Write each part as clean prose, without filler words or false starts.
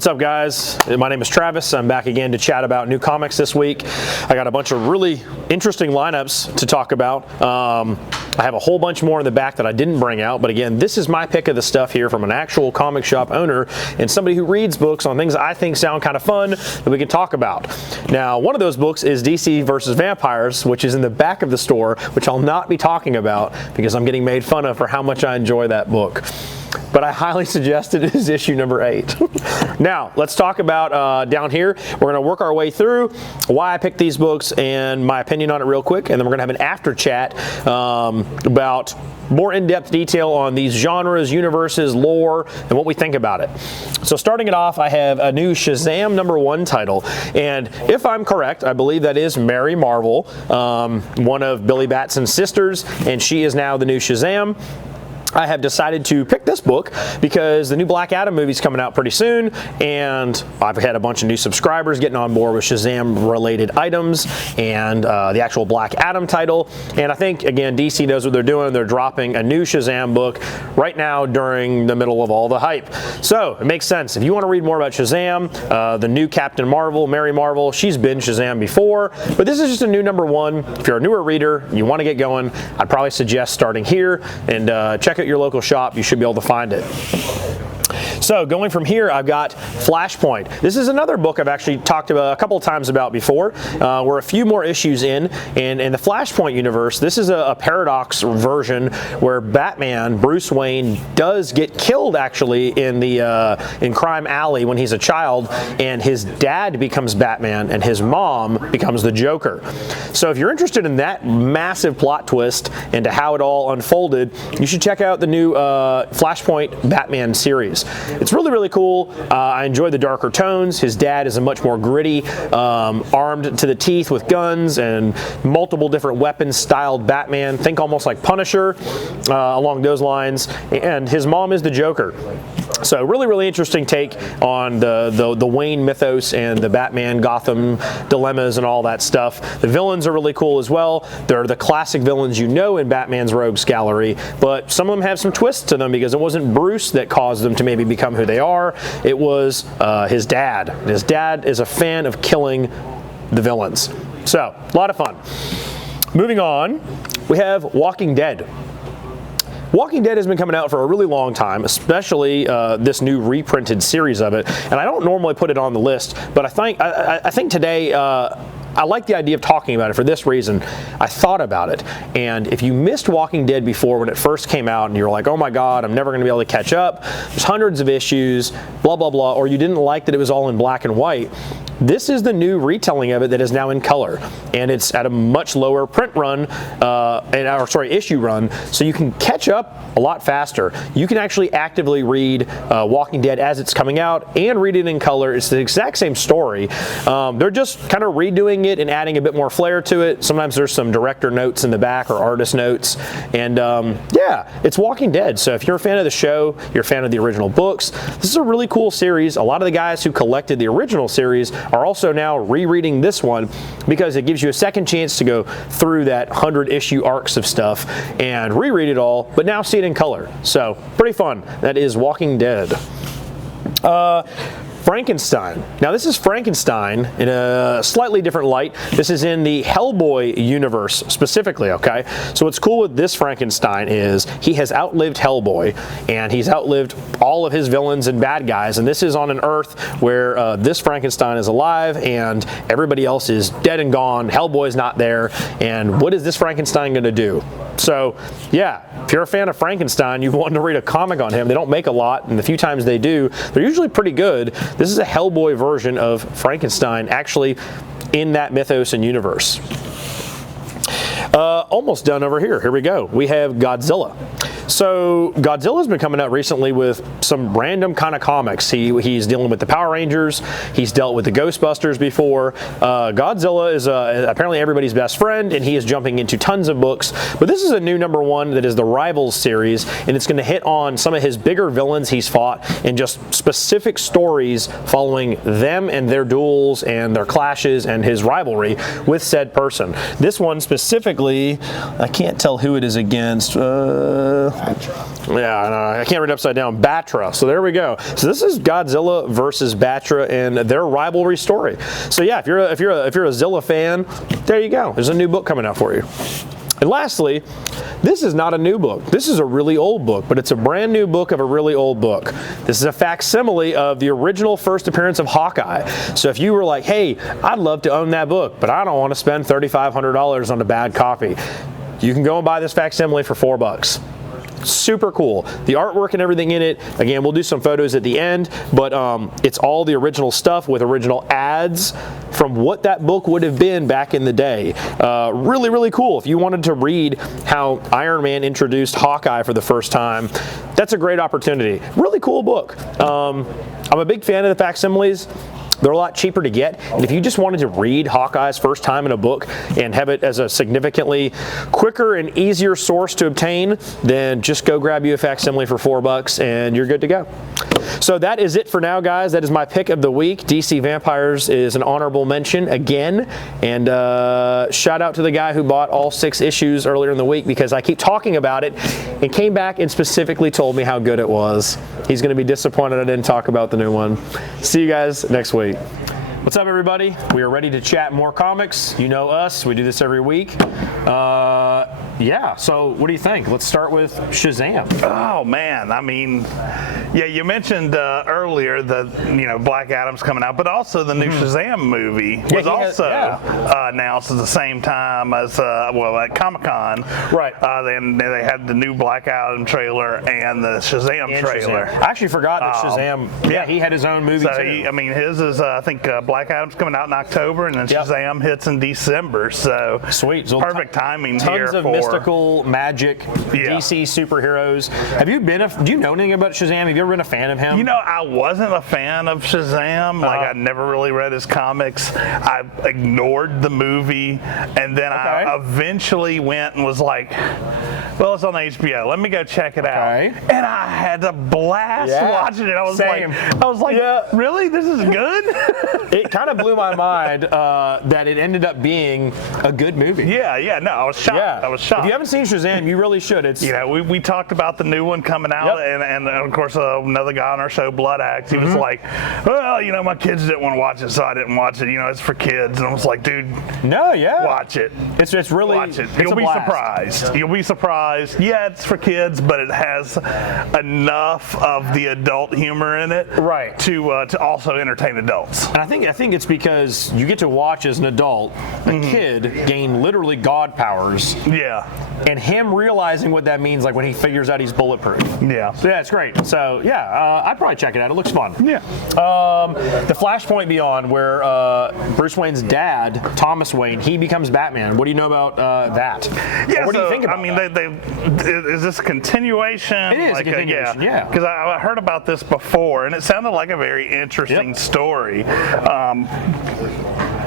What's up, guys? My name is Travis. I'm back again to chat about new comics this week. I got a bunch of really interesting lineups to talk about. I have a whole bunch more in the back that I didn't bring out, but again, this is my pick of the stuff here from an actual comic shop owner and somebody who reads books on things I think sound kind of fun that we can talk about. Now, one of those books is DC versus Vampires, which is in the back of the store, which I'll not be talking about because I'm getting made fun of for how much I enjoy that book. But I highly suggest it is issue number 8. Now, let's talk about down here. We're going to work our way through why I picked these books and my opinion on it real quick, and then we're going to have an after chat about more in-depth detail on these genres, universes, lore, and what we think about it. So starting it off, I have a new Shazam #1 title, and if I'm correct, I believe that is Mary Marvel, one of Billy Batson's sisters, and she is now the new Shazam. I have decided to pick this book because the new Black Adam movie is coming out pretty soon, and I've had a bunch of new subscribers getting on board with Shazam-related items and the actual Black Adam title. And I think, again, DC knows what they're doing. They're dropping a new Shazam book right now during the middle of all the hype. So it makes sense. If you want to read more about Shazam, the new Captain Marvel, Mary Marvel, she's been Shazam before, but this is just a new #1. If you're a newer reader, you want to get going, I'd probably suggest starting here and check at your local shop. You should be able to find it. So going from here, I've got Flashpoint. This is another book I've actually talked about a couple of times about before. We're a few more issues in, and in the Flashpoint universe, this is a paradox version where Batman, Bruce Wayne, does get killed actually in Crime Alley when he's a child, and his dad becomes Batman and his mom becomes the Joker. So if you're interested in that massive plot twist and to how it all unfolded, you should check out the new Flashpoint Batman series. It's really, really cool. I enjoy the darker tones. His dad is a much more gritty, armed to the teeth with guns and multiple different weapons-styled Batman. Think almost like Punisher along those lines. And his mom is the Joker. So really, really interesting take on the Wayne mythos and the Batman Gotham dilemmas and all that stuff. The villains are really cool as well. They're the classic villains you know in Batman's Rogues Gallery, but some of them have some twists to them because it wasn't Bruce that caused them to maybe become who they are. It was his dad. His dad is a fan of killing the villains. So, a lot of fun. Moving on, we have Walking Dead. Walking Dead has been coming out for a really long time, especially this new reprinted series of it. And I don't normally put it on the list, but I think today I like the idea of talking about it for this reason. I thought about it, and if you missed Walking Dead before when it first came out and you were like, oh my god, I'm never going to be able to catch up, there's hundreds of issues, blah blah blah, or you didn't like that it was all in black and white, this is the new retelling of it that is now in color, and it's at a much lower print run, issue run, so you can catch up a lot faster. You can actually actively read Walking Dead as it's coming out and read it in color. It's the exact same story. They're just kind of redoing it and adding a bit more flair to it. Sometimes there's some director notes in the back or artist notes, and yeah, it's Walking Dead. So if you're a fan of the show, you're a fan of the original books, this is a really cool series. A lot of the guys who collected the original series are also now rereading this one because it gives you a second chance to go through that 100-issue arcs of stuff and reread it all, but now see it in color. So pretty fun. That is Walking Dead. Frankenstein. Now this is Frankenstein in a slightly different light. This is in the Hellboy universe specifically, okay? So what's cool with this Frankenstein is he has outlived Hellboy, and he's outlived all of his villains and bad guys, and this is on an Earth where this Frankenstein is alive and everybody else is dead and gone. Hellboy's not there, and what is this Frankenstein going to do? So yeah, if you're a fan of Frankenstein, you've wanted to read a comic on him. They don't make a lot, and the few times they do, they're usually pretty good. This is a Hellboy version of Frankenstein, actually in that mythos and universe. Almost done over here. Here we go. We have Godzilla. So Godzilla's been coming out recently with some random kind of comics. He's dealing with the Power Rangers. He's dealt with the Ghostbusters before. Godzilla is apparently everybody's best friend, and he is jumping into tons of books. But this is a new #1 that is the Rivals series, and it's going to hit on some of his bigger villains he's fought and just specific stories following them and their duels and their clashes and his rivalry with said person. This one specifically, I can't tell who it is against. Yeah, I can't read upside down. Batra. So there we go. So this is Godzilla versus Batra and their rivalry story. So yeah, if you're a Zilla fan, there you go. There's a new book coming out for you. And lastly, this is not a new book. This is a really old book, but it's a brand new book of a really old book. This is a facsimile of the original first appearance of Hawkeye. So if you were like, hey, I'd love to own that book, but I don't want to spend $3,500 on a bad copy, you can go and buy this facsimile for $4. Super cool. The artwork and everything in it, again, we'll do some photos at the end, but it's all the original stuff with original ads from what that book would have been back in the day. Really, really cool. If you wanted to read how Iron Man introduced Hawkeye for the first time, that's a great opportunity. Really cool book. I'm a big fan of the facsimiles. They're a lot cheaper to get, and if you just wanted to read Hawkeye's first time in a book and have it as a significantly quicker and easier source to obtain, then just go grab you a facsimile for $4 and you're good to go. So that is it for now, guys. That is my pick of the week. DC Vampires is an honorable mention again, and shout out to the guy who bought all 6 issues earlier in the week because I keep talking about it and came back and specifically told me how good it was. He's going to be disappointed I didn't talk about the new one. See you guys next week. What's up, everybody? We are ready to chat more comics. You know us. We do this every week. Yeah, so what do you think? Let's start with Shazam. Oh, man. I mean, yeah, you mentioned earlier that, Black Adam's coming out, but also the new Shazam movie was also announced at the same time as, at Comic-Con. Right. Then they had the new Black Adam trailer and the Shazam trailer. I actually forgot that Shazam, he had his own movie so too. His is, I think, Black Adam's coming out in October, and then Shazam hits in December. So sweet. So perfect timing here tons of for mystical magic DC superheroes. Do you know anything about Shazam? Have you ever been a fan of him? I wasn't a fan of Shazam. Like, I never really read his comics. I ignored the movie, and then I eventually went and was like, well, it's on HBO. Let me go check it out. And I had a blast watching it. I was like, really? This is good? It kind of blew my mind that it ended up being a good movie. No, I was shocked. I was shocked. If you haven't seen Shazam, you really should. It's we talked about the new one coming out, and of course another guy on our show, Blood Axe, he was like, well, my kids didn't want to watch it, so I didn't watch it. It's for kids, and I was like, dude, watch it. It's really watch it. You'll be surprised. You'll be surprised. Yeah, it's for kids, but it has enough of the adult humor in it, to also entertain adults. And I think it's because you get to watch as an adult a kid gain literally god powers. And him realizing what that means, like when he figures out he's bulletproof. So yeah, it's great. So I'd probably check it out. It looks fun. The Flashpoint Beyond, where Bruce Wayne's dad, Thomas Wayne, he becomes Batman. What do you know about that? What do you think about that? Is this a continuation? It is a continuation, Because I heard about this before, and it sounded like a very interesting story.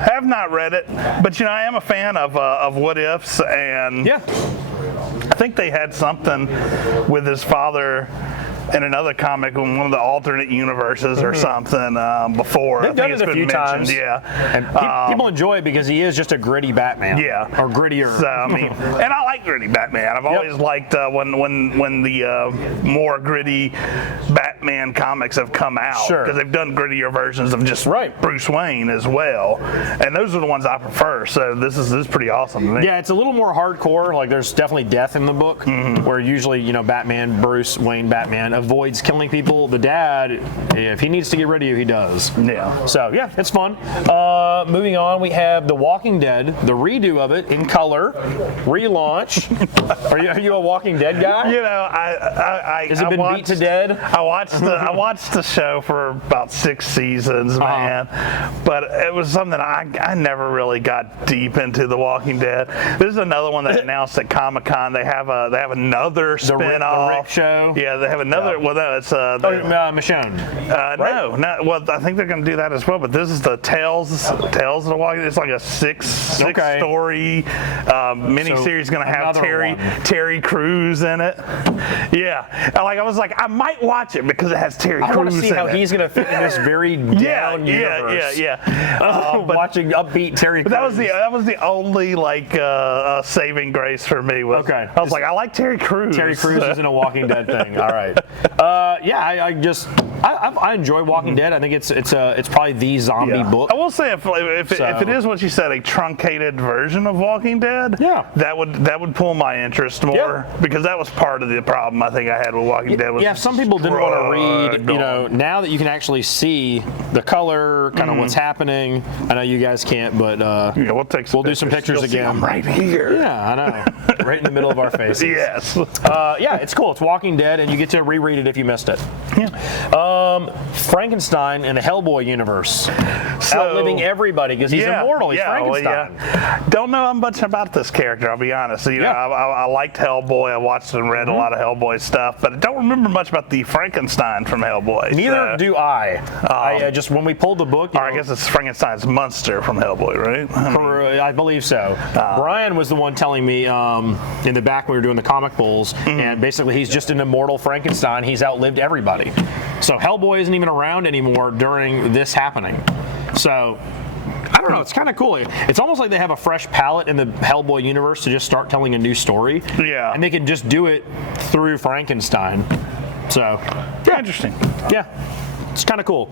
Have not read it, but I am a fan of What Ifs, and I think they had something with his father in another comic in one of the alternate universes or something before. They've done it a few times. And people enjoy it because he is just a gritty Batman. Or grittier. So, and I like gritty Batman. I've always liked when the more gritty Batman comics have come out. Because they've done grittier versions of just Bruce Wayne as well. And those are the ones I prefer. So this is pretty awesome to me. Yeah, it's a little more hardcore. Like, there's definitely death in the book, where usually, Batman, Bruce Wayne, Batman avoids killing people. The dad, if he needs to get rid of you, he does. So it's fun. Moving on, we have The Walking Dead, the redo of it in color, relaunch. Are you a Walking Dead guy? Has it been beat to dead? I watched the show for about 6 seasons, man. But it was something I never really got deep into The Walking Dead. This is another one that announced at Comic-Con. They have another spin-off. The Rick show. Yeah, they have another other. Well, no, it's Michonne. right? No. Well, I think they're going to do that as well. But this is the Tales of the Walking. It's like a six story miniseries. Going to have Terry Crews in it. Yeah, I was like, I might watch it because it has Terry Crews. I want to see how it. he's going to fit in this very down universe. Watching upbeat Terry Crews. That was the only saving grace for me. I was like, I like Terry Crews. Terry Crews is in a Walking Dead thing. All right. I enjoy Walking Dead. I think it's probably the zombie book. I will say if it is what you said, a truncated version of Walking Dead, that would pull my interest more because that was part of the problem I think I had with Walking Dead. If some people didn't want to read, now that you can actually see the color, kind of what's happening. I know you guys can't, but we'll do some pictures again. I'm right here. Yeah, I know. Right in the middle of our faces. Yes. It's cool. It's Walking Dead, and you get to reread it if you missed it. Yeah. Frankenstein in the Hellboy universe. Outliving everybody because he's immortal. He's Frankenstein. Don't know much about this character, I'll be honest. I liked Hellboy. I watched and read a lot of Hellboy stuff, but I don't remember much about the Frankenstein from Hellboy. Neither do I. I just, when we pulled the book... I guess it's Frankenstein's monster from Hellboy, right? I believe so. Brian was the one telling me in the back when we were doing the comic bowls, and basically he's just an immortal Frankenstein. He's outlived everybody. So Hellboy isn't even around anymore during this happening. So I don't know. It's kind of cool. It's almost like they have a fresh palette in the Hellboy universe to just start telling a new story. Yeah. And they can just do it through Frankenstein. So interesting. Yeah. It's kind of cool.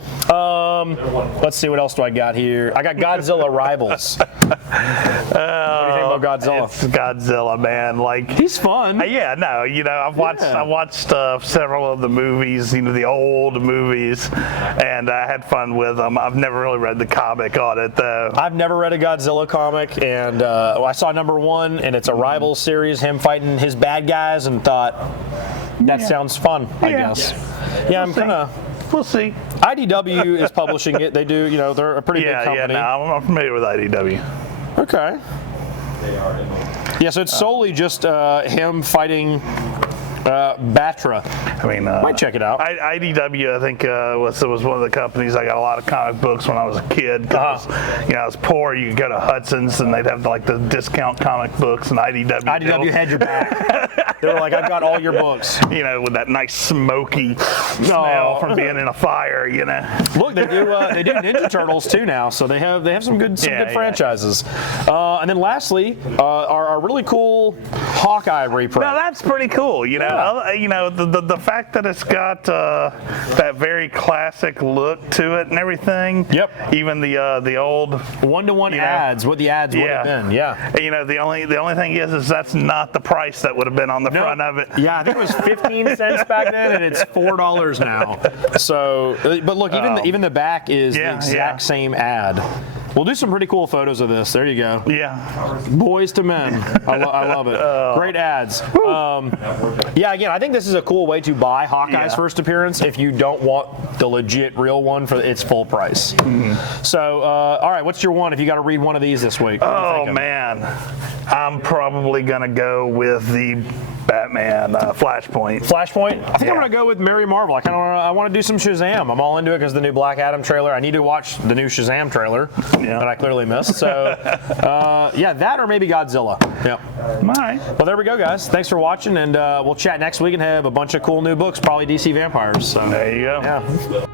Let's see, what else do I got here? I got Godzilla Rivals. What do you think about Godzilla? It's Godzilla, man. He's fun. I've watched several of the movies, the old movies, and I had fun with them. I've never really read the comic on it, though. I've never read a Godzilla comic, and I saw #1, and it's a Rivals series, him fighting his bad guys, and thought, that sounds fun, I guess. I'm kind of... We'll see. IDW is publishing it. They do, they're a pretty big company. I'm familiar with IDW. Okay. Yeah, so it's solely just him fighting Batra. Might check it out. IDW, I think, was one of the companies. I got a lot of comic books when I was a kid. Cause, I was poor. You could go to Hudson's and they'd have the discount comic books, and IDW had your back. They were like, I've got all your books. With that nice smoky smell from being in a fire. Look, they do Ninja Turtles too now, so they have some good franchises. And then lastly, our really cool Hawkeye reprint. Now that's pretty cool. The fact that it's got that very classic look to it and everything. Yep. Even the old one-to-one ads, what the ads would have been. Yeah. The only thing is that's not the price that would have been on the front of it. Yeah, I think it was 15 cents back then, and it's $4 now. So, but look, even the back is the exact same ad. We'll do some pretty cool photos of this. There you go. Yeah. Boys to men. I love it. Great ads. Again, I think this is a cool way to buy Hawkeye's first appearance if you don't want the legit real one for its full price. So, all right, what's your one if you got to read one of these this week? Oh, man. I'm probably going to go with the Batman Flashpoint. Flashpoint? I think I'm going to go with Mary Marvel. I want to do some Shazam. I'm all into it because the new Black Adam trailer. I need to watch the new Shazam trailer that I clearly missed. So, that or maybe Godzilla. Yeah. All right. Well, there we go, guys. Thanks for watching, and we'll chat next week and have a bunch of cool new books, probably DC Vampires. So there you go. Yeah.